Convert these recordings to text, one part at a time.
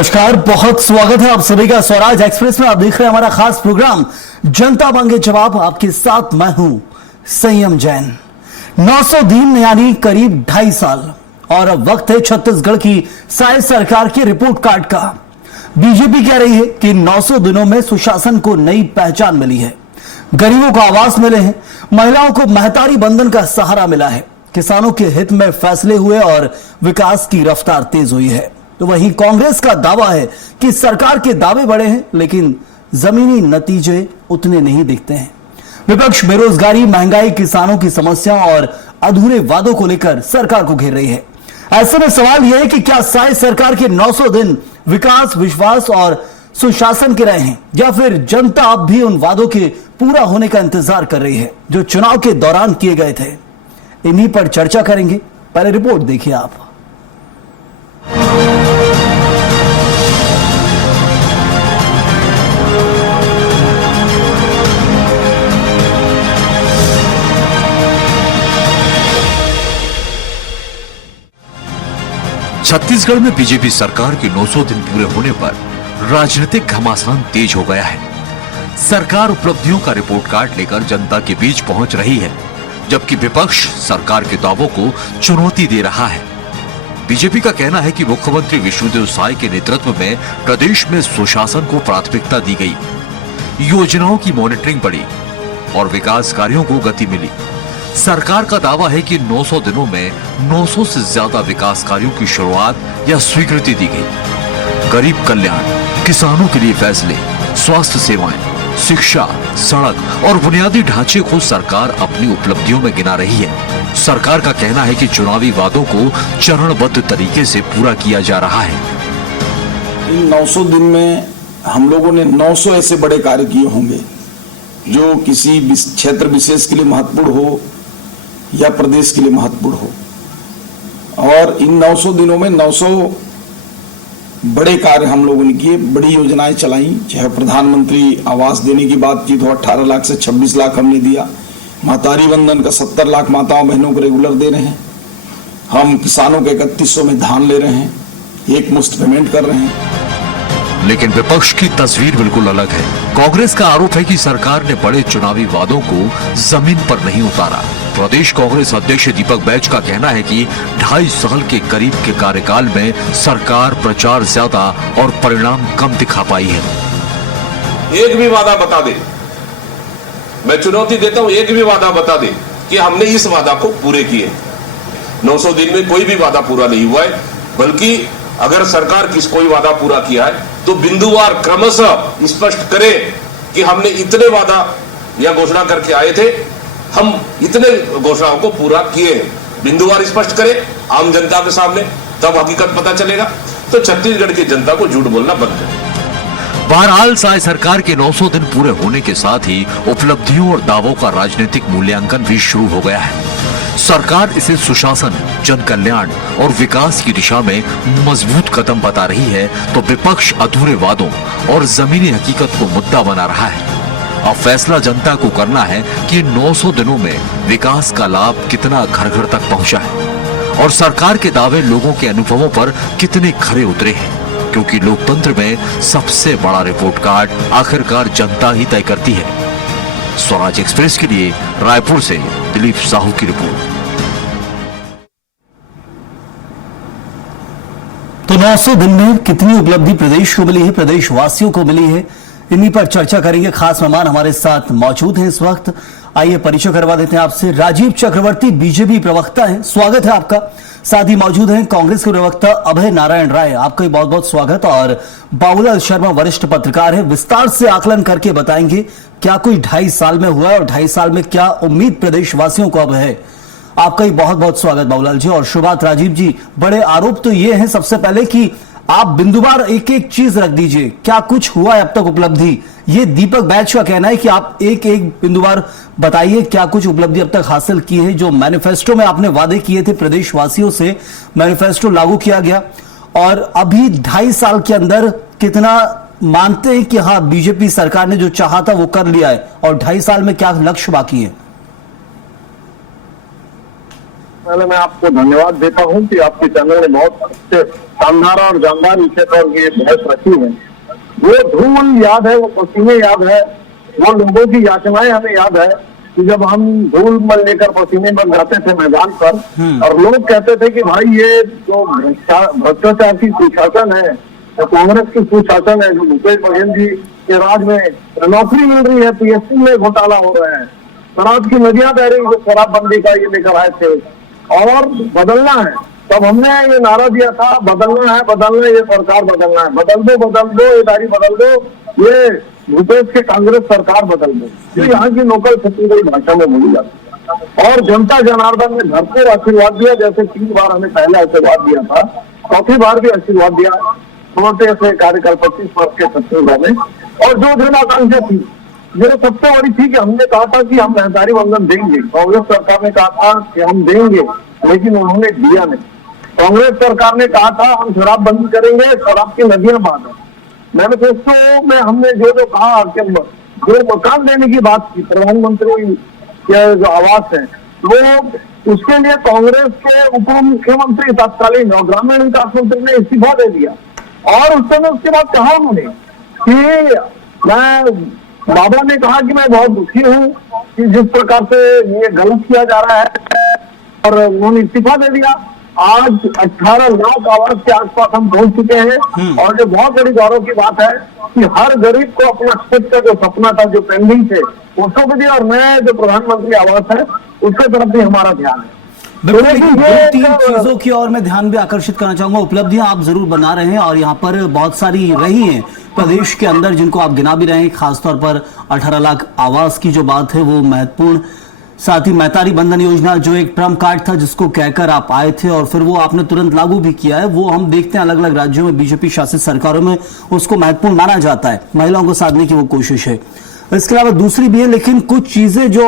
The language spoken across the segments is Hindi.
नमस्कार, बहुत स्वागत है आप सभी का स्वराज एक्सप्रेस में। आप देख रहे हैं हमारा खास प्रोग्राम जनता मांगे जवाब। आपके साथ मैं हूं संयम जैन। 900 दिन यानी करीब 2.5 साल और अब वक्त है छत्तीसगढ़ की साय सरकार के रिपोर्ट कार्ड का। बीजेपी कह रही है कि 900 दिनों में सुशासन को नई पहचान मिली है, गरीबों को आवास मिले हैं, महिलाओं को महतारी बंधन का सहारा मिला है, किसानों के हित में फैसले हुए और विकास की रफ्तार तेज हुई है। तो वहीं कांग्रेस का दावा है कि सरकार के दावे बड़े हैं लेकिन जमीनी नतीजे उतने नहीं दिखते हैं। विपक्ष बेरोजगारी, महंगाई, किसानों की समस्या और अधूरे वादों को लेकर सरकार को घेर रही है। ऐसे में सवाल यह है कि क्या साय सरकार के 900 दिन विकास, विश्वास और सुशासन के रहे हैं या फिर जनता अब भी उन वादों के पूरा होने का इंतजार कर रही है जो चुनाव के दौरान किए गए थे। इन्हीं पर चर्चा करेंगे। पहले रिपोर्ट देखिए आप। छत्तीसगढ़ में बीजेपी सरकार के 900 दिन पूरे होने पर राजनीतिक घमासान तेज हो गया है। सरकार उपलब्धियों का रिपोर्ट कार्ड लेकर जनता के बीच पहुंच रही है, जबकि विपक्ष सरकार के दावों को चुनौती दे रहा है। बीजेपी का कहना है कि मुख्यमंत्री विष्णुदेव साय के नेतृत्व में प्रदेश में सुशासन को प्राथमिकता दी गई, योजनाओं की मॉनिटरिंग बढ़ी और विकास कार्यों को गति मिली। सरकार का दावा है कि 900 दिनों में 900 से ज्यादा विकास कार्यों की शुरुआत या स्वीकृति दी गई। गरीब कल्याण, किसानों के लिए फैसले, स्वास्थ्य सेवाएं, शिक्षा, सड़क और बुनियादी ढांचे को सरकार अपनी उपलब्धियों में गिना रही है। सरकार का कहना है कि चुनावी वादों को चरणबद्ध तरीके से पूरा किया जा रहा है। इन 900 दिन में हम लोगों ने 900 ऐसे बड़े कार्य किए होंगे जो किसी क्षेत्र विशेष के लिए महत्वपूर्ण हो या प्रदेश के लिए महत्वपूर्ण हो। और इन 900 दिनों में 900 बड़े कार्य हम लोगों ने किए, बड़ी योजनाएं चलाई। चाहे प्रधानमंत्री आवास देने की बात की तो 18 लाख से 26 लाख हमने दिया। महतारी बंधन का 70 लाख माताओं बहनों को रेगुलर दे रहे हैं। हम किसानों के 3100 में धान ले रहे हैं, एक मुश्त पेमेंट कर रहे हैं। लेकिन विपक्ष की तस्वीर बिल्कुल अलग है। कांग्रेस का आरोप है कि सरकार ने बड़े चुनावी वादों को जमीन पर नहीं उतारा। प्रदेश कांग्रेस अध्यक्ष दीपक बैज का कहना है कि 2.5 साल के करीब के कार्यकाल में सरकार प्रचार ज्यादा और परिणाम कम दिखा पाई है। एक भी वादा बता दे, मैं चुनौती देता हूं, एक भी वादा बता दे कि हमने इस वादा को पूरे किए। 900 दिन में कोई भी वादा पूरा नहीं हुआ है, बल्कि अगर सरकार कोई वादा पूरा किया है तो बिंदुवार क्रमशः स्पष्ट करे कि हमने इतने वादा या घोषणा करके आए थे, हम इतने घोषणाओं को पूरा किए हैं। बिंदुवार स्पष्ट करे आम जनता के सामने, तब हकीकत पता चलेगा। तो छत्तीसगढ़ की जनता को झूठ बोलना बंद करे। बहरहाल साय सरकार के 900 दिन पूरे होने के साथ ही उपलब्धियों और दावों का राजनीतिक मूल्यांकन भी शुरू हो गया है। सरकार इसे सुशासन, जन कल्याण और विकास की दिशा में मजबूत कदम बता रही है, तो विपक्ष अधूरे वादों और जमीनी हकीकत को मुद्दा बना रहा है। अब फैसला जनता को करना है कि 900 दिनों में विकास का लाभ कितना घर घर तक पहुंचा है और सरकार के दावे लोगों के अनुभवों पर कितने खरे उतरे हैं, क्योंकि लोकतंत्र में सबसे बड़ा रिपोर्ट कार्ड आखिरकार जनता ही तय करती है। स्वराज एक्सप्रेस के लिए रायपुर से दिलीप साहू की रिपोर्ट। तो 900 दिन में कितनी उपलब्धि प्रदेश को मिली है, प्रदेशवासियों को मिली है, इन्हीं पर चर्चा करेंगे। खास मेहमान हमारे साथ मौजूद हैं इस वक्त। आइए परिचय करवा देते हैं आपसे। राजीव चक्रवर्ती बीजेपी प्रवक्ता हैं, स्वागत है आपका। साथ ही मौजूद हैं कांग्रेस के प्रवक्ता अभय नारायण राय, आपका बहुत बहुत स्वागत। और बाबूलाल शर्मा वरिष्ठ पत्रकार हैं, विस्तार से आकलन करके बताएंगे क्या कोई 2.5 साल में हुआ है और 2.5 साल में क्या उम्मीद प्रदेशवासियों को अब है। आपका ही बहुत बहुत स्वागत बाबूलाल जी। और शुरुआत राजीव जी, बड़े आरोप तो ये हैं सबसे पहले कि आप बिंदुवार एक एक चीज रख दीजिए, क्या कुछ हुआ है अब तक उपलब्धि। ये दीपक बैच का कहना है कि आप एक एक बिंदुवार बताइए क्या कुछ उपलब्धि अब तक हासिल की है। जो मैनिफेस्टो में आपने वादे किए थे प्रदेशवासियों से, मैनिफेस्टो लागू किया गया और अभी 2.5 साल के अंदर कितना मानते हैं कि हाँ बीजेपी सरकार ने जो चाहा था वो कर लिया है और 2.5 साल में क्या लक्ष्य बाकी है। पहले मैं आपको धन्यवाद देता हूं कि आपके चैनल ने बहुत अच्छे शानदार और जानदार विषय पर ये बहस रखी है। वो धूल याद है, वो पसीने याद है, वो लोगों की याचनाएं हमें याद है कि जब हम धूल मल लेकर पसीने में जाते थे मैदान पर और लोग कहते थे कि भाई ये जो भ्रष्टाचार की कुशासन है, तो कांग्रेस की कुशासन है, जो भूपेश बघेल जी के राज में नौकरी मिल रही है, पीएससी में घोटाला हो रहा है, शराब की नदियां बह रही, जो शराबबंदी का ये लेकर आए थे और बदलना है। तब हमने ये नारा दिया था, बदलना है, ये सरकार बदलना है, बदल दो, ये दाढ़ी बदल दो, ये भूपेश के कांग्रेस सरकार बदल दो। जो यहाँ की लोकल छत्तीसगढ़ी भाषा में बोली जाती है और जनता जनार्दन ने भरपूर आशीर्वाद दिया। जैसे 3 बार हमें पहले आशीर्वाद दिया था, 4थी बार भी आशीर्वाद दिया छोटे से कार्यकाल 25 वर्ष के छत्तीसगढ़ में। और जो जन आकांक्षा थी, जो सबसे बड़ी थी कि हमने कहा था कि हम महतारी वंदन देंगे, कांग्रेस सरकार ने कहा था कि हम देंगे, लेकिन उन्होंने दिया नहीं। कांग्रेस सरकार ने कहा था हम शराबबंदी करेंगे, शराब की नदियां बांध है। मैनिफेस्टो में हमने जो कहा कि जो मकान देने की बात की, प्रधानमंत्री के जो आवास है, वो उसके लिए कांग्रेस के उप मुख्यमंत्री तत्कालीन और ग्रामीण विकास मंत्री ने इस्तीफा दे दिया। और उस समय उसके बाद कहा उन्होंने कि बाबा ने कहा कि मैं बहुत दुखी हूँ कि जिस प्रकार से ये गलत किया जा रहा है, और उन्होंने इस्तीफा दे दिया। आज 18 लाख आवास के आसपास हम पहुंच चुके हैं और जो बहुत बड़ी गौरव की बात है कि हर गरीब को अपना खुद का जो सपना था, जो पेंडिंग थे, उसको भी दिया। और नया जो प्रधानमंत्री आवास है उसके तरफ भी हमारा ध्यान है। बिल्कुल, लेकिन 2-3 चीजों की और मैं ध्यान भी आकर्षित करना चाहूंगा। उपलब्धियां आप जरूर बना रहे हैं और यहाँ पर बहुत सारी रही हैं प्रदेश के अंदर जिनको आप गिना भी रहे हैं। खासतौर पर 18 लाख आवास की जो बात है वो महत्वपूर्ण। साथ ही महतारी बंधन योजना जो एक ट्रम्प कार्ड था जिसको कहकर आप आए थे और फिर वो आपने तुरंत लागू भी किया है, वो हम देखते हैं अलग अलग राज्यों में बीजेपी शासित सरकारों में उसको महत्वपूर्ण माना जाता है। महिलाओं को साधने की वो कोशिश है। इसके अलावा दूसरी भी है, लेकिन कुछ चीजें जो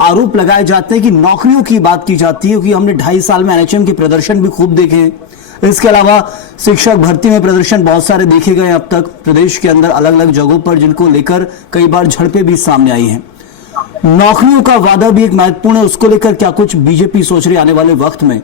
आरोप लगाए जाते हैं कि नौकरियों की बात की जाती है कि हमने 2.5 साल में एनएचएम के प्रदर्शन भी खूब देखे हैं। इसके अलावा शिक्षक भर्ती में प्रदर्शन बहुत सारे देखे गए अब तक प्रदेश के अंदर अलग अलग जगहों पर, जिनको लेकर कई बार झड़पें भी सामने आई हैं। नौकरियों का वादा भी एक महत्वपूर्ण है, उसको लेकर क्या कुछ बीजेपी सोच रही है आने वाले वक्त में?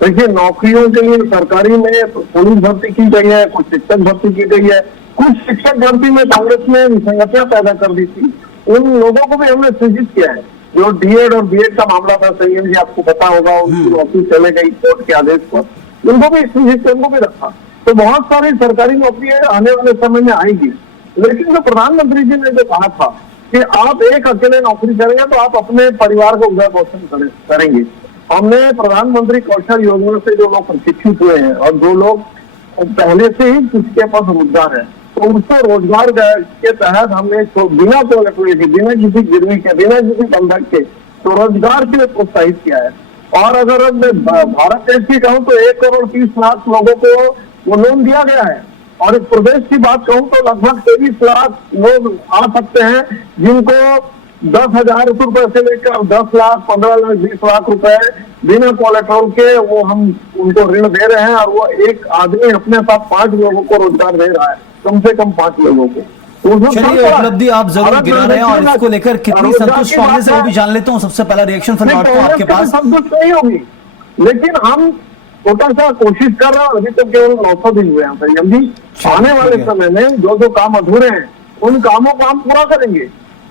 देखिए, नौकरियों के लिए सरकारी में पुलिस भर्ती की गई है, कुछ शिक्षक भर्ती की गई है। कुछ शिक्षक भर्ती में कांग्रेस ने विसंगतियां पैदा कर दी थी, उन लोगों को भी हमने सृजित किया है। जो डीएड और बीएड का मामला था, संयम जी आपको पता होगा, उनकी नौकरी चले गई कोर्ट के आदेश पर, उनको भी सृजित, उनको भी रखा। तो बहुत सारी सरकारी नौकरियां आने वाले समय में आएगी। लेकिन जो प्रधानमंत्री जी ने जो कहा था कि आप एक अकेले नौकरी करेंगे तो आप अपने परिवार को उधर पोषण करेंगे। हमने प्रधानमंत्री कौशल योजना से जो लोग प्रशिक्षित हुए हैं और जो लोग पहले से ही किसके पास रोजगार है, तो उसको रोजगार के तहत हमने बिना बिना किसी गिरवी के, बिना किसी बंधक के स्वरोजगार के लिए प्रोत्साहित किया है। और अगर मैं भारत देश की कहूँ तो 1 करोड़ 30 लाख लोगों को वो लोन दिया गया है। और इस प्रदेश की बात कहूँ तो लगभग 23 लाख लोग आ सकते हैं जिनको 10,000 रुपए से लेकर 10 लाख, 15 लाख, 20 लाख रुपए बिना कोलेटरल के वो हम उनको ऋण दे रहे हैं। और वो एक आदमी अपने साथ 5 लोगों को रोजगार दे रहा है, कम से कम 5 लोगों को। चलिए, उपलब्धि आप जरूर गिना रहे हैं और इसको लेकर कितनी संतुष्ट कांग्रेस है वो भी जान लेता हूँ। सबसे पहला रिएक्शन फिर लौटता हूं आपके पास। संतुष्ट नहीं होगी, लेकिन हम छोटा सा कोशिश कर रहे हैं। अभी तो केवल 900 दिन हुए हैं संयम जी। आने वाले समय में जो काम अधूरे हैं उन कामों को हम पूरा करेंगे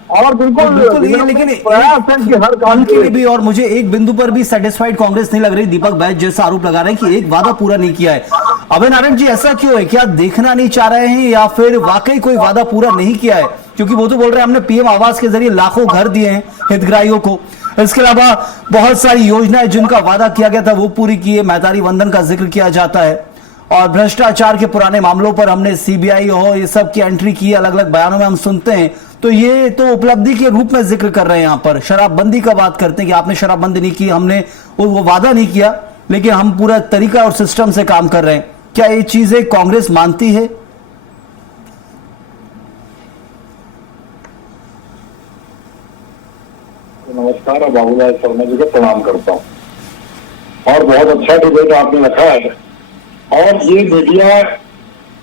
और बिल्कुल ये, लेकिन प्रयास है कि हर काम के लिए भी। और मुझे एक बिंदु पर भी सेटिस्फाइड कांग्रेस नहीं लग रही। दीपक बैज जैसा आरोप लगा रहे हैं कि एक वादा पूरा नहीं किया है। अभय नारायण जी, ऐसा क्यों है? क्या देखना नहीं चाह रहे हैं या फिर वाकई कोई वादा पूरा नहीं किया है? क्योंकि वो तो बोल रहे हैं हमने पीएम आवास के जरिए लाखों घर दिए हैं हितग्राहियों को। इसके अलावा बहुत सारी योजनाएं जिनका वादा किया गया था वो पूरी की है। महतारी वंदन का जिक्र किया जाता है और भ्रष्टाचार के पुराने मामलों पर हमने सीबीआई हो ये सब की एंट्री की, अलग अलग बयानों में हम सुनते हैं। तो ये तो उपलब्धि के रूप में जिक्र कर रहे हैं। यहाँ पर शराबबंदी का बात करते हैं कि आपने शराबबंदी नहीं की, हमने वो वादा नहीं किया, लेकिन हम पूरा तरीका और सिस्टम से काम कर रहे हैं। क्या ये चीजें कांग्रेस मानती है? नमस्कार, बाबूलाल शर्मा जी को प्रणाम करता हूँ। और बहुत अच्छा डिबेट आपने रखा है। और ये media,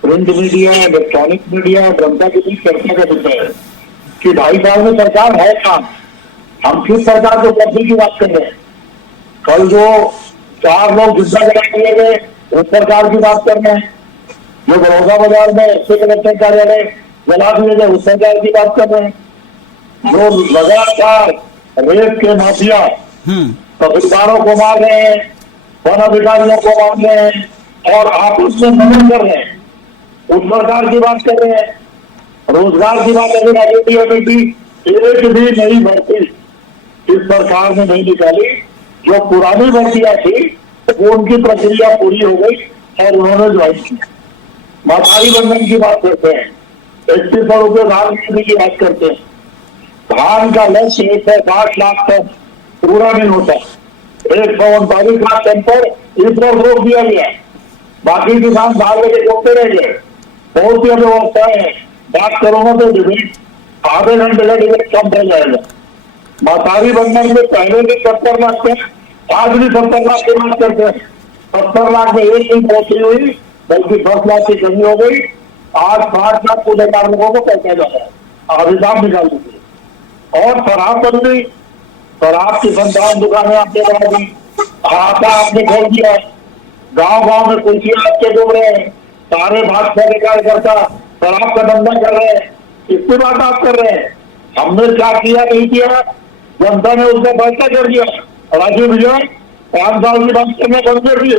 print media, electronic media, जनता के बीच चर्चा का विषय है कि 2.5 साल में सरकार है कहाँ। हम किस सरकार को उपलब्धि की बात कर रहे हैं? कल जो 4 लोग जिंदा जला दिए गए उस सरकार की बात कर रहे हैं, जो बड़ौदा बाजार में एसपी कलेक्टर कार्यालय जला दिए गए उस सरकार की बात कर रहे हैं, जो लगातार रेप के माफिया तहसीलदारों को मार रहे हैं, वन अधिकारियों को मार रहे हैं और आपस में मदद कर रहे हैं, उस सरकार की बात कर रहे हैं। रोजगार की बात अगर आगे अमेठी एक भी नई भर्ती इस सरकार ने नहीं निकाली। जो पुरानी भर्तियां थी वो उनकी प्रक्रिया पूरी हो गई और उन्होंने ज्वाइन किया। महंगाई बंधन की बात करते हैं, 3100 रुपये धान खरीदी की बात करते हैं। धान का लक्ष्य 160 लाख टन पूरा नहीं होता, 139 लाख टन पर इस पर रोक दिया गया। बाकी किसान धान लेके घूमते रह गए। बहुत सी व्यवस्थाएं हैं, बात करूंगा तो डिबेट आधे घंटे का डिबेट कम हो जाएगा। महंगाई बंधन में पहले भी 70 लाख थे, आज भी 70 लाख की बात करते हैं। 70 लाख में एक दिन पहुंची हुई, बल्कि 10 लाख की कमी हो गई। आज 60 लाख पूरे कार्मिकों को पैसा जा रहा है, अभिशाप निकाल दीजिए। और शराबबंदी, शराब की संतान दुकानें आपने बढ़ा दी, आटा आपने खोल दिया, गांव गांव में कुर्सियां आपके घूम रहे हैं, सारे भाजपा के कार्यकर्ता शराब का धंधा कर रहे हैं। इसकी बात आप कर रहे हैं। हमने क्या किया नहीं किया, जनता ने उसका फैसला कर दिया। राजीव भैया 5 साल की बात करना बंद कर दिए,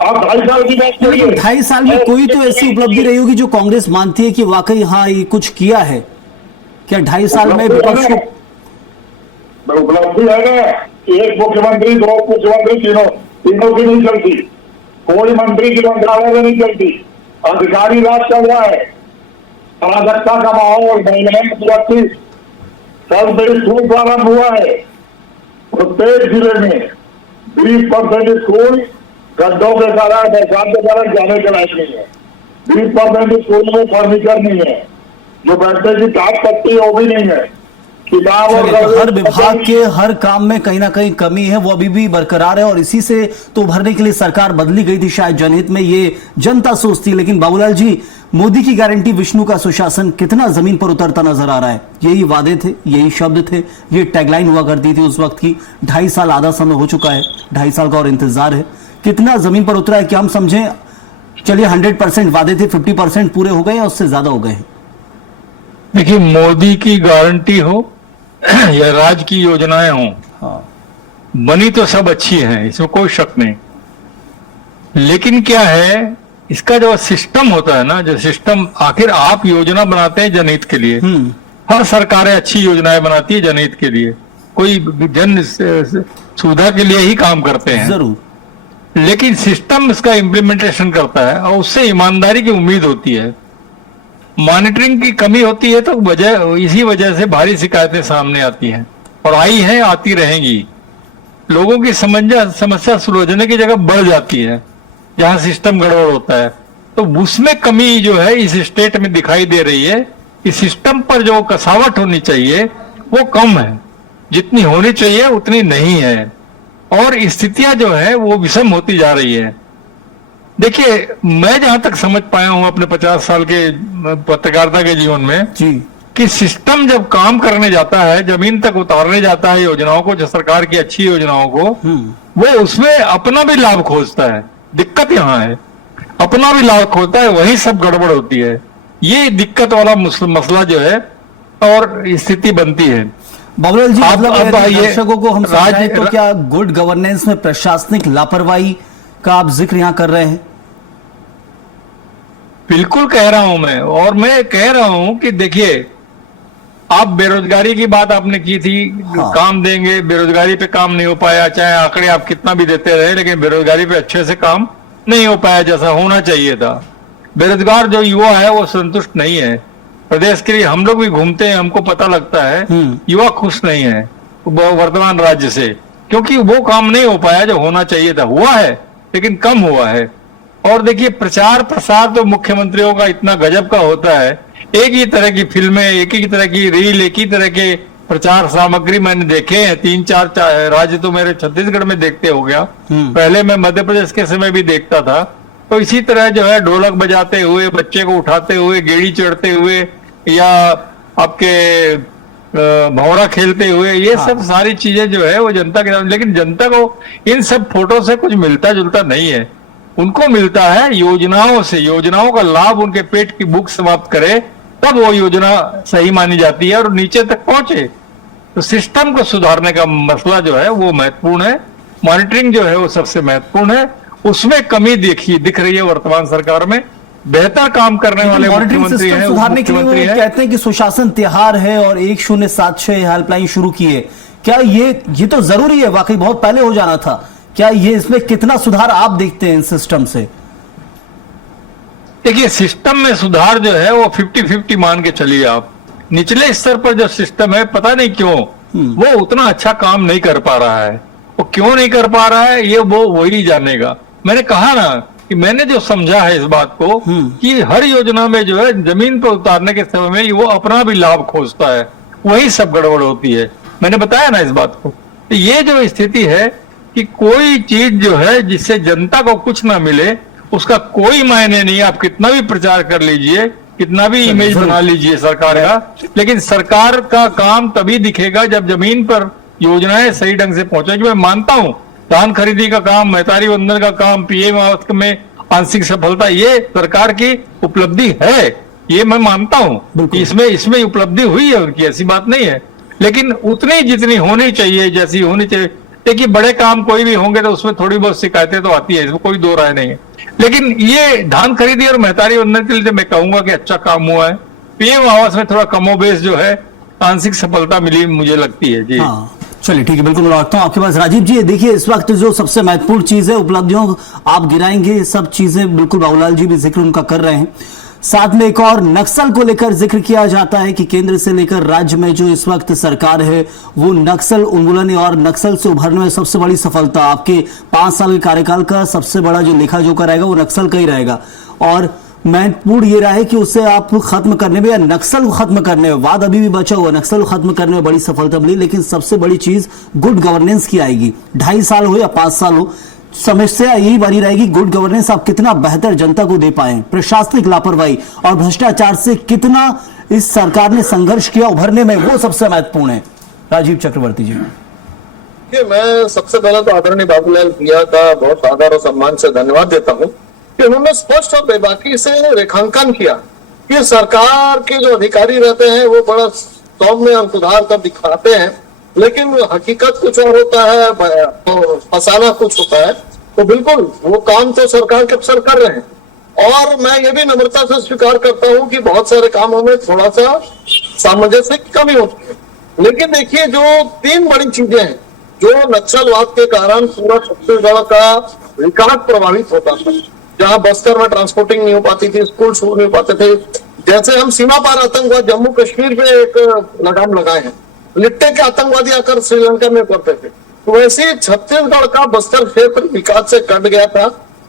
आप 2.5 साल की बात करिए। 2.5 साल में कोई तो ऐसी उपलब्धि रही होगी जो कांग्रेस मानती है कि वाकई हाँ ये कुछ किया है। क्या 2.5 साल में विपक्ष को उपलब्धि है ना? एक मुख्यमंत्री, 2 मुख्यमंत्री, तीनों की नहीं चलती, कोई मंत्री की मंत्रालय में नहीं चलती, अधिकारी राज चल रहा है, अराजकता का माहौल, महिलाएं सुरक्षित, कल से स्कूल प्रारंभ हुआ है। प्रत्येक जिले में 20% स्कूल गड्ढों के कारण, बरसात के कारण जाने के लायक नहीं है। 20% स्कूल में फर्नीचर नहीं है, जो बैठने की टाट पट्टी वो भी नहीं है। किताब और हर विभाग के हर काम में कहीं ना कहीं कमी है, वो अभी भी बरकरार है और इसी से तो उभरने के लिए सरकार बदली गई थी शायद जनहित में, ये जनता सोचती। लेकिन बाबूलाल जी, मोदी की गारंटी विष्णु का सुशासन कितना जमीन पर उतरता नजर आ रहा है? यही वादे थे, यही शब्द थे, ये टैगलाइन हुआ करती थी उस वक्त की। 2.5 साल आधा समय हो चुका है, 2.5 साल का और इंतजार है। कितना जमीन पर उतरा है? क्या हम समझें चलिए 100% वादे थे, 50% पूरे हो गए या उससे ज्यादा हो गए? देखिए, मोदी की गारंटी हो या राज्य की योजनाएं हो, हाँ, बनी तो सब अच्छी हैं, इसमें कोई शक नहीं। लेकिन क्या है, इसका जो सिस्टम होता है ना, जो सिस्टम, आखिर आप योजना बनाते हैं जनहित के लिए, हर सरकारें अच्छी योजनाएं बनाती है जनहित के लिए, कोई जन सुविधा के लिए ही काम करते हैं जरूर, लेकिन सिस्टम इसका इम्प्लीमेंटेशन करता है और उससे ईमानदारी की उम्मीद होती है। मॉनिटरिंग की कमी होती है तो इसी वजह से भारी शिकायतें सामने आती हैं और आई हैं, आती रहेंगी। लोगों की समस्या सुलझने की जगह बढ़ जाती है जहां सिस्टम गड़बड़ होता है, तो उसमें कमी जो है इस स्टेट में दिखाई दे रही है। इस सिस्टम पर जो कसावट होनी चाहिए वो कम है, जितनी होनी चाहिए उतनी नहीं है और स्थितियां जो है वो विषम होती जा रही है। देखिए, मैं जहां तक समझ पाया हूं अपने 50 साल के पत्रकारिता के जीवन में जी, कि सिस्टम जब काम करने जाता है, जमीन तक उतारने जाता है योजनाओं को, जो सरकार की अच्छी योजनाओं को, वो उसमें अपना भी लाभ खोजता है। दिक्कत यहाँ है, अपना भी लाभ खोजता है, वही सब गड़बड़ होती है। ये दिक्कत वाला मसला जो है और स्थिति बनती है। बाबूलाल जी, मतलब अब दर्शकों को हम समझाएं तो क्या गुड गवर्नेंस में प्रशासनिक लापरवाही का आप जिक्र यहां कर रहे हैं? बिल्कुल कह रहा हूं मैं, और मैं कह रहा हूं कि देखिए, आप बेरोजगारी की बात आपने की थी, हाँ, काम देंगे, बेरोजगारी पे काम नहीं हो पाया, चाहे आंकड़े आप कितना भी देते रहे, लेकिन बेरोजगारी पे अच्छे से काम नहीं हो पाया जैसा होना चाहिए था। बेरोजगार जो युवा है वो संतुष्ट नहीं है। प्रदेश के लिए हम लोग भी घूमते हैं, हमको पता लगता है युवा खुश नहीं है वर्तमान राज्य से, क्योंकि वो काम नहीं हो पाया जो होना चाहिए था। हुआ है लेकिन कम हुआ है। और देखिए, प्रचार प्रसार तो मुख्यमंत्रियों का इतना गजब का होता है, एक ही तरह की फिल्में, एक ही तरह की रील, एक ही तरह के प्रचार सामग्री मैंने देखे हैं। 3-4 राज्य तो मेरे छत्तीसगढ़ में देखते हो गया, पहले मैं मध्य प्रदेश के समय भी देखता था। तो इसी तरह जो है ढोलक बजाते हुए, बच्चे को उठाते हुए, गेड़ी चढ़ते हुए, या आपके भंवरा खेलते हुए, ये सब सारी चीजें जो है वो जनता के, लेकिन जनता को इन सब फोटो से कुछ मिलता जुलता नहीं है। उनको मिलता है योजनाओं से, योजनाओं का लाभ उनके पेट की भूख समाप्त करे तब वो योजना सही मानी जाती है और नीचे तक पहुंचे। तो सिस्टम को सुधारने का मसला जो है वो महत्वपूर्ण है, मॉनिटरिंग जो है वो सबसे महत्वपूर्ण है। उसमें कमी दिख रही है वर्तमान सरकार में। बेहतर काम करने वाले मॉनिटरिंग मुख्यमंत्री सिस्टम हैं, सुधारने के लिए वो मुख्यमंत्री हैं। कहते हैं कि सुशासन तिहार है और 1076 हेल्पलाइन शुरू की है। क्या ये तो जरूरी है, वाकई बहुत पहले हो जाना था। क्या ये इसमें कितना सुधार आप देखते हैं इन सिस्टम से? देखिए, सिस्टम में सुधार जो है वो 50-50 मान के चलिए आप। निचले स्तर पर जो सिस्टम है, पता नहीं क्यों वो उतना अच्छा काम नहीं कर पा रहा है। वो क्यों नहीं कर पा रहा है ये वो वही जानेगा। मैंने कहा ना कि मैंने जो समझा है इस बात को कि हर योजना में जो है जमीन पर उतारने के समय में वो अपना भी लाभ खोजता है, वही सब गड़बड़ होती है। मैंने बताया ना इस बात को। तो ये जो स्थिति है कि कोई चीज जो है जिससे जनता को कुछ ना मिले उसका कोई मायने नहीं। आप कितना भी प्रचार कर लीजिए, कितना भी इमेज बना लीजिए सरकार का, लेकिन सरकार का काम तभी दिखेगा जब जमीन पर योजनाएं सही ढंग से पहुंचेगी। मैं मानता हूं धान खरीदी का काम, महतारी वंदन का काम, पीएम आवास में आंशिक सफलता, ये सरकार की उपलब्धि है, ये मैं मानता हूं। इसमें उपलब्धि हुई है उनकी, ऐसी बात नहीं है, लेकिन उतनी जितनी होनी चाहिए, जैसी होनी चाहिए। देखिए, बड़े काम कोई भी होंगे तो उसमें थोड़ी बहुत शिकायतें तो आती है, इसमें कोई दो राय नहीं है। लेकिन ये धान खरीदी और महतारी वंदन के लिए मैं कहूंगा कि अच्छा काम हुआ है। पीएम आवास में थोड़ा कमोबेश जो है आंशिक सफलता मिली, मुझे लगती है जी। हाँ, चलिए ठीक है, बिल्कुल मैं रखता हूँ आपके पास। राजीव जी, देखिए इस वक्त जो सबसे महत्वपूर्ण चीज है, उपलब्धियों आप गिराएंगे, सब चीजें बिल्कुल बाबूलाल जी भी जिक्र उनका कर रहे हैं। साथ में एक और नक्सल को लेकर जिक्र किया जाता है कि केंद्र से लेकर राज्य में जो इस वक्त सरकार है वो नक्सल उन्मूलन और नक्सल से उभरने में सबसे बड़ी सफलता, आपके 5 साल के कार्यकाल का सबसे बड़ा जो लेखा जोखा रहेगा वो नक्सल का ही रहेगा। और महत्वपूर्ण ये रहा है कि उसे आप खत्म करने में या नक्सल को खत्म करने में, वाद अभी भी बचा हुआ, नक्सल को खत्म करने में बड़ी सफलता मिली। लेकिन सबसे बड़ी चीज गुड गवर्नेंस की आएगी। 2.5 साल हो या 5 साल हो, समस्या यही बनी रहेगी गुड गवर्नेंस आप कितना बेहतर जनता को दे पाए। प्रशासनिक लापरवाही और भ्रष्टाचार से कितना इस सरकार ने संघर्ष किया उभरने में, वो सबसे महत्वपूर्ण है। राजीव चक्रवर्ती जी। मैं सबसे पहले तो आदरणीय बाबूलाल भैया का बहुत आदर और सम्मान से धन्यवाद देता हूँ कि उन्होंने स्पष्ट और बेबाकी से रेखांकन किया कि सरकार के जो अधिकारी रहते हैं वो बड़ा सौम्य और सुधार कर दिखाते हैं, लेकिन हकीकत कुछ और होता है, तो फसाना कुछ होता है। तो बिल्कुल वो काम तो सरकार के अफसर कर रहे हैं और मैं ये भी नम्रता से स्वीकार करता हूँ कि बहुत सारे कामों में थोड़ा सा सामंजस्य की कमी होती है। लेकिन देखिए, जो 3 बड़ी चीजें हैं जो नक्सलवाद के कारण पूरा छत्तीसगढ़ का विकास प्रभावित होता था, जहां बस्तर में ट्रांसपोर्टिंग नहीं हो पाती थी, स्कूल शुरू नहीं हो पाते थे। जैसे हम सीमा पार आतंकवाद जम्मू कश्मीर पे एक लगाम लगाए हैं, लिट्टे के आतंकवादी आकर श्रीलंका में करते थे, तो वैसे छत्तीसगढ़ का बस्तर क्षेत्र विकास से कट गया था।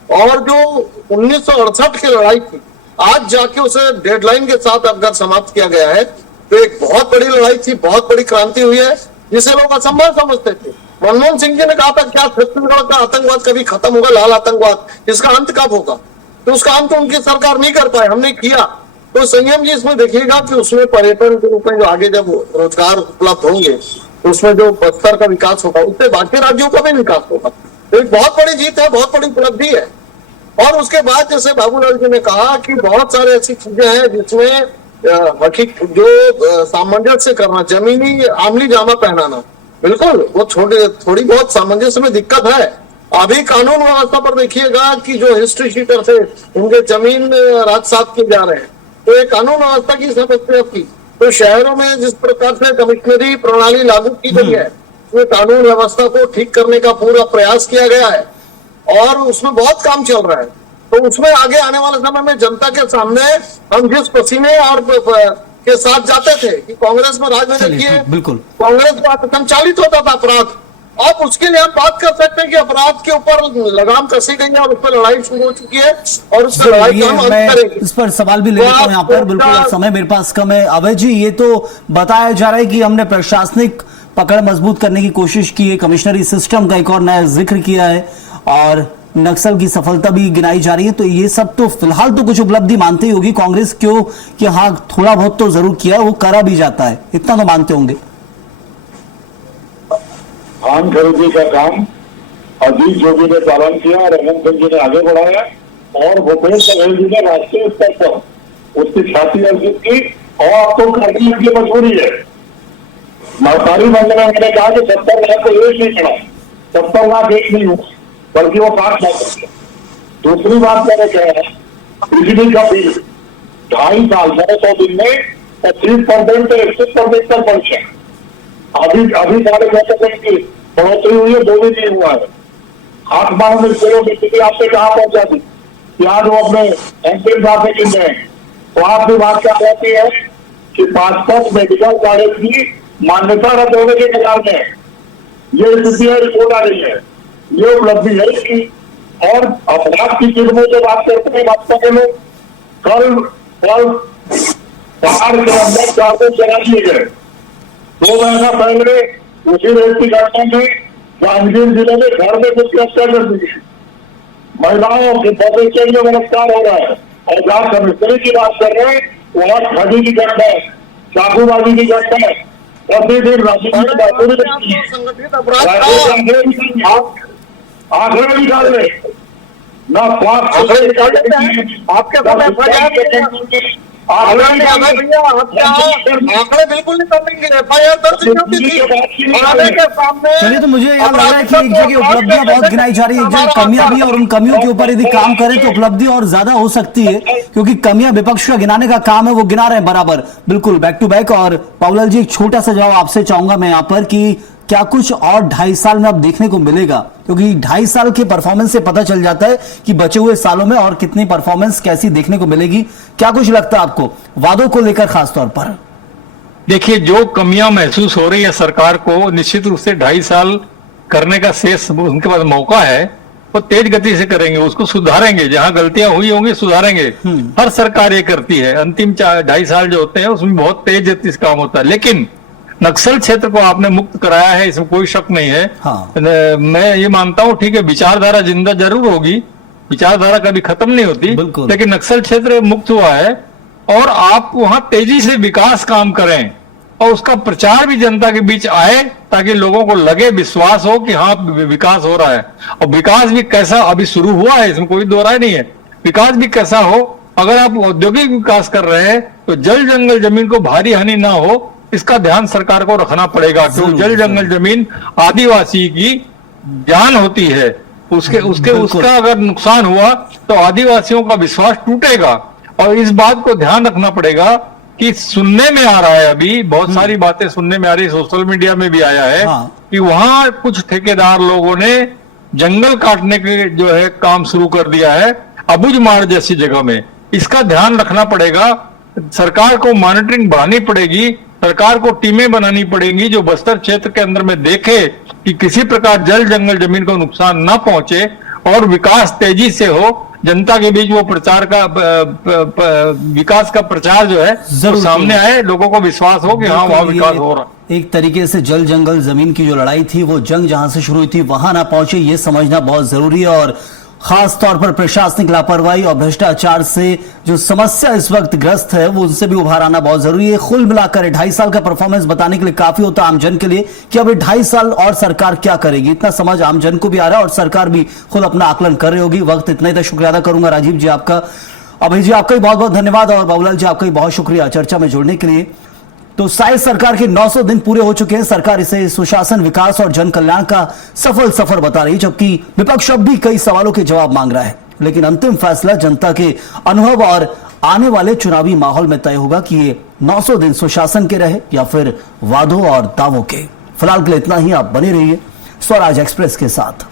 और जो 1968 की लड़ाई थी, आज जाके उसे डेडलाइन के साथ अगर समाप्त किया गया है, तो एक बहुत बड़ी लड़ाई थी, बहुत बड़ी क्रांति हुई है, जिसे लोग असंभव समझते थे। मनमोहन सिंह जी ने कहा था क्या छत्तीसगढ़ का आतंकवाद कभी खत्म होगा, लाल आतंकवाद, इसका अंत कब होगा? तो उसका अंत उनकी सरकार नहीं कर पाए, हमने किया। तो संयम जी इसमें देखिएगा कि उसमें पर्यटन के रूप में जो आगे जब रोजगार उपलब्ध होंगे तो उसमें जो बस्तर का विकास होगा उससे बाकी राज्यों का भी विकास होगा। तो एक बहुत बड़ी जीत है, बहुत बड़ी उपलब्धि है। और उसके बाद जैसे बाबूलाल जी ने कहा कि बहुत सारे ऐसी चीजें हैं जिसमें जो सामंजस्य करना, जमीनी आमली जामा पहनाना, बिल्कुल वो थोड़ी बहुत सामंजस्य में दिक्कत है। अभी कानून व्यवस्था पर देखिएगा कि जो हिस्ट्री शीटर से उनके जमीन राजसात किए जा रहे हैं, तो ये कानून व्यवस्था की समस्या की। तो शहरों में जिस प्रकार से कमिश्नरी प्रणाली लागू की गई है, उसमें कानून व्यवस्था को ठीक करने का पूरा प्रयास किया गया है और उसमें बहुत काम चल रहा है। तो उसमें आगे आने वाले समय में जनता के सामने हम जिस पसीने और के साथ जाते थे कि कांग्रेस में राज में देखिए, बिल्कुल कांग्रेस का संचालित होता था अपराध, अब उसके लिए हम बात कर सकते हैं कि अपराध के ऊपर लगाम कसी गई है और उस पर लड़ाई शुरू हो चुकी है और उस पर लड़ाई का हम अंत करेंगे। इस पर सवाल भी ले लेता हूं यहाँ पर, बिल्कुल समय मेरे पास कम है। अभय जी, ये तो बताया जा रहा है कि हमने प्रशासनिक पकड़ मजबूत करने की कोशिश की है, कमिश्नरी सिस्टम का एक और नया जिक्र किया है और नक्सल की सफलता भी गिनाई जा रही है। तो ये सब तो फिलहाल तो कुछ उपलब्धि मानते ही होगी कांग्रेस क्यों कि हाँ थोड़ा बहुत तो जरूर किया, वो करा भी जाता है, इतना तो मानते होंगे। धान खरीदी का काम अजीत जोगी ने पालन किया और हेमंत सिंह जी ने आगे बढ़ाया और भूपेश बघेल जी ने राष्ट्रीय स्तर पर उसकी ख्याति अर्जित की और अब तो करनी उनकी मजबूरी है। महतारी मंच में मैंने कहा कि 70 लाख को एक नहीं चढ़ा, 70 लाख एक नहीं हुआ बल्कि वो 5 लाख हो गया। दूसरी बात मैंने कहा बिजली का बिल 2.5 साल 100 दिन में 25% से 21% तक बढ़ गया। अभी 6.5% की बढ़ोतरी हुई है, 2 दिन नहीं हुआ है। आसमान में किलो की स्थिति आपसे कहाँ पहुंचा थी कि आज वो अपने एमपी साहब से गिन रहे हैं। तो आपकी बात क्या कहती है कि 5 मेडिकल कॉलेज की मान्यता रद्द होने के कगार में ये स्थिति है, रिपोर्ट आ रही है, ये उपलब्धि है इसकी। और अपराध की किस्मों से बात करते हैं भाजपा के लोग। कल पहाड़ के अंदर 4 लोग जला दिए गए। 2 महीना पहले उसी रेत की घटना में जांजगीर जिले में घर में कुछ हत्या कर दी गई। महिलाओं के बगीचे में गिरफ्तार हो रहा है। और जहाँ कमिश्नरी की बात कर रहे हैं वहाँ ठगी की घटना है, चाकूबाजी की घटना है, प्रतिदिन आंकड़े निकाल रहे ना स्वास्थ्य आपके आंकड़े बिल्कुल नहीं करेंगे। FIR दर्ज चलिए, तो मुझे याद लग रहा है कि एक जगह उपलब्धियां बहुत गिनाई जा रही है, एक जगह कमियां भी है, और उन कमियों के ऊपर यदि काम करें तो उपलब्धि और ज्यादा हो सकती है, क्योंकि कमियां विपक्ष का गिनाने का काम है, वो गिना रहे हैं बराबर, बिल्कुल बैक टू बैक। और पावलाल जी, एक छोटा सा जवाब आपसे चाहूंगा मैं यहाँ पर कि क्या कुछ और 2.5 साल में अब देखने को मिलेगा, क्योंकि 2.5 साल के परफॉर्मेंस से पता चल जाता है कि बचे हुए सालों में और कितनी परफॉर्मेंस कैसी देखने को मिलेगी। क्या कुछ लगता है आपको वादों को लेकर खासतौर पर? देखिए, जो कमियां महसूस हो रही है सरकार को, निश्चित रूप से 2.5 साल करने का शेष उनके पास मौका है, वो तेज गति से करेंगे, उसको सुधारेंगे, जहां गलतियां हुई होंगी सुधारेंगे। हर सरकार ये करती है, अंतिम 2.5 साल जो होते हैं उसमें बहुत तेज गति से काम होता है। लेकिन नक्सल क्षेत्र को आपने मुक्त कराया है, इसमें कोई शक नहीं है। हाँ। मैं ये मानता हूं, ठीक है, विचारधारा जिंदा जरूर होगी, विचारधारा कभी खत्म नहीं होती, लेकिन नक्सल क्षेत्र मुक्त हुआ है और आप वहां तेजी से विकास काम करें और उसका प्रचार भी जनता के बीच आए, ताकि लोगों को लगे, विश्वास हो कि हाँ विकास हो रहा है। और विकास भी कैसा अभी शुरू हुआ है, इसमें कोई दो राय नहीं है। विकास भी कैसा हो, अगर आप औद्योगिक विकास कर रहे हैं तो जल जंगल जमीन को भारी हानि ना हो, इसका ध्यान सरकार को रखना पड़ेगा, क्योंकि जल जंगल जमीन आदिवासी की जान होती है। उसका अगर नुकसान हुआ तो आदिवासियों का विश्वास टूटेगा। और इस बात को ध्यान रखना पड़ेगा कि सुनने में आ रहा है, अभी बहुत सारी बातें सुनने में आ रही है, सोशल मीडिया में भी आया है कि वहां कुछ ठेकेदार लोगों ने जंगल काटने के जो है काम शुरू कर दिया है अबुझमाड़ जैसी जगह में। इसका ध्यान रखना पड़ेगा, सरकार को मॉनिटरिंग बढ़ानी पड़ेगी, सरकार को टीमें बनानी पड़ेंगी जो बस्तर क्षेत्र के अंदर में देखे कि किसी प्रकार जल जंगल जमीन को नुकसान ना पहुंचे और विकास तेजी से हो, जनता के बीच वो प्रचार का विकास का प्रचार जो है वो सामने आए, लोगों को विश्वास हो कि हाँ वहां विकास हो रहा है। एक तरीके से जल जंगल जमीन की जो लड़ाई थी, वो जंग जहां से शुरू हुई थी वहां ना पहुंचे, ये समझना बहुत जरूरी है। और खास तौर पर प्रशासनिक लापरवाही और भ्रष्टाचार से जो समस्या इस वक्त ग्रस्त है, वो उनसे भी उभार आना बहुत जरूरी है। कुल मिलाकर 2.5 साल का परफॉर्मेंस बताने के लिए काफी होता है आमजन के लिए कि अब 2.5 साल और सरकार क्या करेगी, इतना समझ आमजन को भी आ रहा है और सरकार भी खुद अपना आकलन कर रही होगी। वक्त इतना ही था, शुक्रिया अदा करूंगा राजीव जी आपका, अभय जी आपका भी बहुत बहुत धन्यवाद, और बाबूलाल जी आपका भी बहुत शुक्रिया चर्चा में जुड़ने के लिए। तो शायद सरकार के 900 दिन पूरे हो चुके हैं, सरकार इसे सुशासन, विकास और जन कल्याण का सफल सफर बता रही है, जबकि विपक्ष अब भी कई सवालों के जवाब मांग रहा है। लेकिन अंतिम फैसला जनता के अनुभव और आने वाले चुनावी माहौल में तय होगा कि ये 900 दिन सुशासन के रहे या फिर वादों और दावों के। फिलहाल के लिए इतना ही, आप बने रहिए स्वराज एक्सप्रेस के साथ।